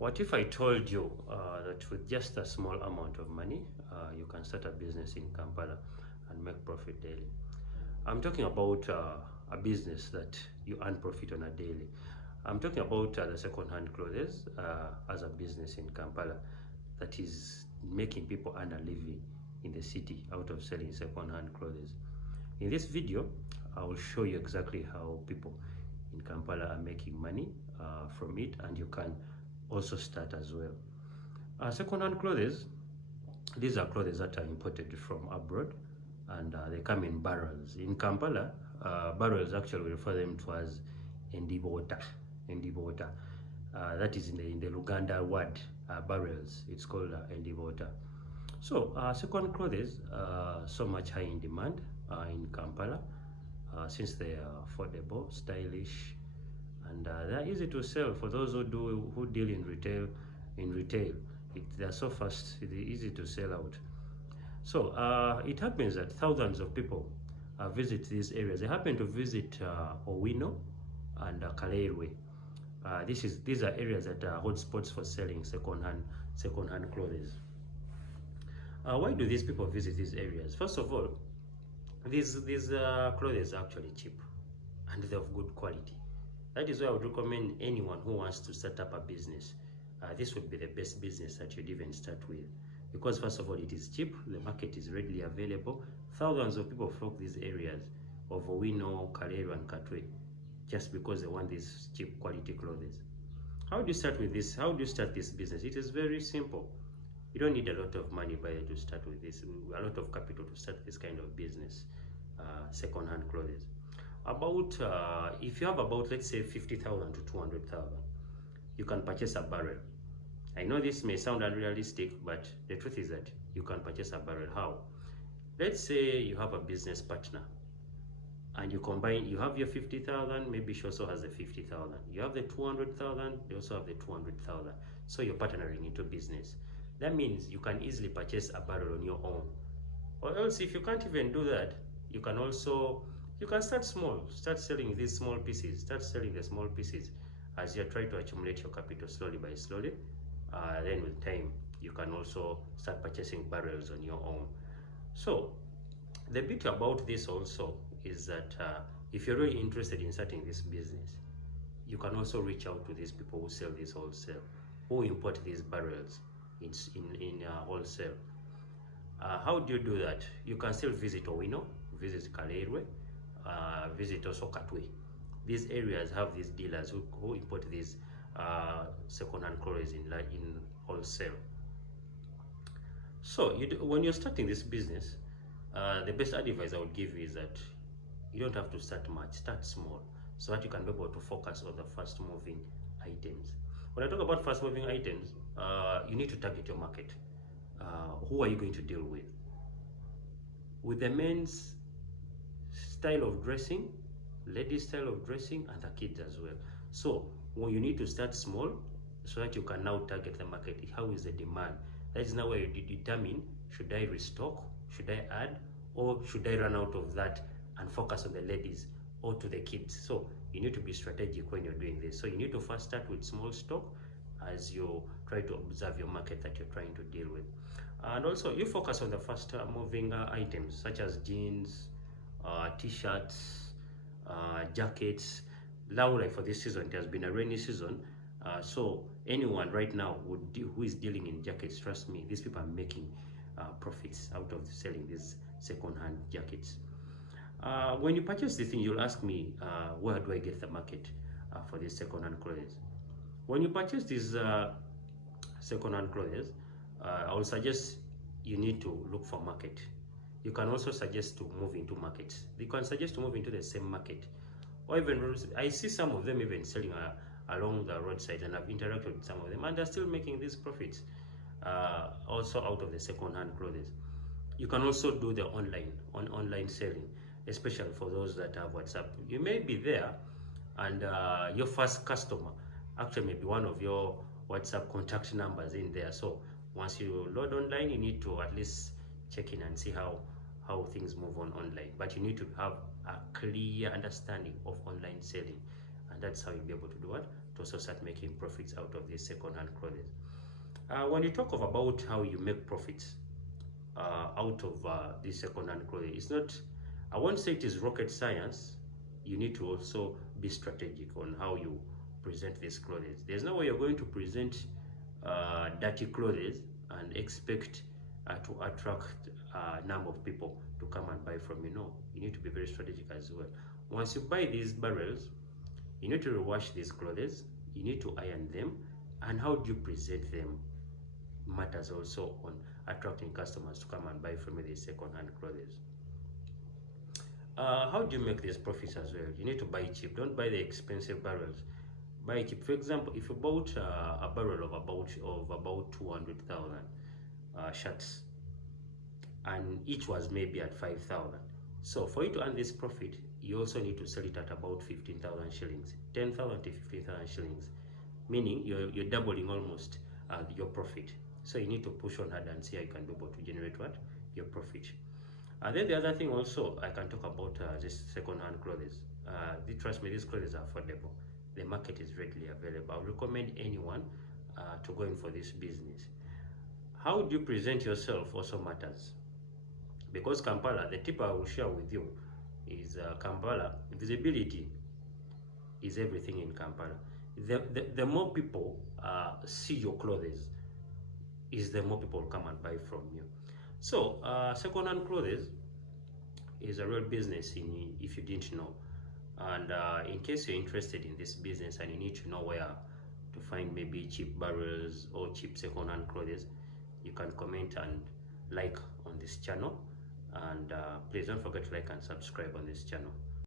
What if I told you that with just a small amount of money, you can start a business in Kampala and make profit daily? I'm talking about a business that you earn profit on a daily. I'm talking about the second-hand clothes as a business in Kampala that is making people earn a living in the city out of selling second-hand clothes. In this video, I will show you exactly how people in Kampala are making money from it, and you can also start as well. Second-hand clothes, these are clothes that are imported from abroad, and they come in barrels. In Kampala, barrels actually we refer them to as endibota. That is in the Luganda word, barrels. It's called endibota. So second clothes so much high in demand in Kampala since they are affordable, stylish, and they're easy to sell for those who deal in retail. They're so fast, it's easy to sell out. So it happens that thousands of people visit these areas. They happen to visit Owino and Kaleirwe. These are areas that are hotspots for selling second-hand clothes. Why do these people visit these areas? First of all, these clothes are actually cheap and they're of good quality. That is why I would recommend anyone who wants to start up a business. This would be the best business that you'd even start with. Because first of all, it is cheap, the market is readily available. Thousands of people flock these areas of Owino, Kaleru, and Katwe just because they want these cheap quality clothes. How do you start with this? How do you start this business? It is very simple. You don't need a lot of money to start with this, a lot of capital to start this kind of business, second-hand clothes. If you have about, let's say, 50,000 to 200,000, you can purchase a barrel. I know this may sound unrealistic, but the truth is that you can purchase a barrel. How? Let's say you have a business partner and you combine, you have your 50,000, maybe she also has the 50,000. You have the 200,000, they also have the 200,000. So you're partnering into business. That means you can easily purchase a barrel on your own. Or else if you can't even do that, you can start small, start selling these small pieces, start selling the small pieces as you try to accumulate your capital slowly by slowly. Then with time, you can also start purchasing barrels on your own. So the beauty about this also is that if you're really interested in starting this business, you can also reach out to these people who sell this wholesale, who import these barrels in wholesale. How do you do that? You can still visit Owino, visit Kaleirwe, visit also Katwe. These areas have these dealers who import these second-hand clothes in wholesale. So when you're starting this business, the best advice I would give you is that you don't have to start much, start small, so that you can be able to focus on the fast-moving items. When I talk about fast-moving items, you need to target your market. Who are you going to deal with? With the men's style of dressing, ladies' style of dressing, and the kids as well. So you need to start small so that you can now target the market. How is the demand? That is now where you determine, should I restock, should I add, or should I run out of that and focus on the ladies or to the kids? So you need to be strategic when you're doing this. So you need to first start with small stock as you try to observe your market that you're trying to deal with. And also you focus on the fast moving items such as jeans, t-shirts, jackets. Now, like for this season, it has been a rainy season, so anyone right now who is dealing in jackets, trust me, these people are making profits out of selling these second-hand jackets. When you purchase this thing, you'll ask me, where do I get the market for these second-hand clothes? When you purchase these second-hand clothes, I will suggest you need to look for market. You can also suggest to move into markets. You can suggest to move into the same market. Or even, I see some of them even selling along the roadside, and I've interacted with some of them, and they're still making these profits also out of the second-hand clothes. You can also do the online selling, especially for those that have WhatsApp. You may be there, and your first customer actually may be one of your WhatsApp contact numbers in there. So once you load online, you need to at least check in and see how things move on online. But you need to have a clear understanding of online selling, and that's how you'll be able to do what? to also start making profits out of these second-hand clothes. When you talk of about how you make profits out of these second-hand clothes, it's not, I won't say it is rocket science. You need to also be strategic on how you present these clothes. There's no way you're going to present dirty clothes and expect to attract a number of people to come and buy from you. No, you need to be very strategic as well. Once you buy these barrels, you need to rewash these clothes, you need to iron them, and how do you present them matters also on attracting customers to come and buy from you these second-hand clothes. How do you make these profits as well? You need to buy cheap. Don't buy the expensive barrels. Buy cheap. For example, if you bought a barrel of about 200,000 shirts, and each was maybe at 5,000. So for you to earn this profit, you also need to sell it at about 15,000 shillings, 10,000 to 15,000 shillings, meaning you're doubling almost your profit. So you need to push on hard and see how you can be able to generate what? Your profit. And then the other thing also, I can talk about this second-hand clothes. Trust me, these clothes are affordable. The market is readily available. I would recommend anyone to go in for this business. How do you present yourself also matters. Because Kampala, the tip I will share with you is Kampala, visibility is everything in Kampala. The more people see your clothes, is the more people come and buy from you. So second-hand clothes is a real business if you didn't know. And in case you're interested in this business and you need to know where to find maybe cheap barrels or cheap second-hand clothes, you can comment and like on this channel. And please don't forget to like and subscribe on this channel.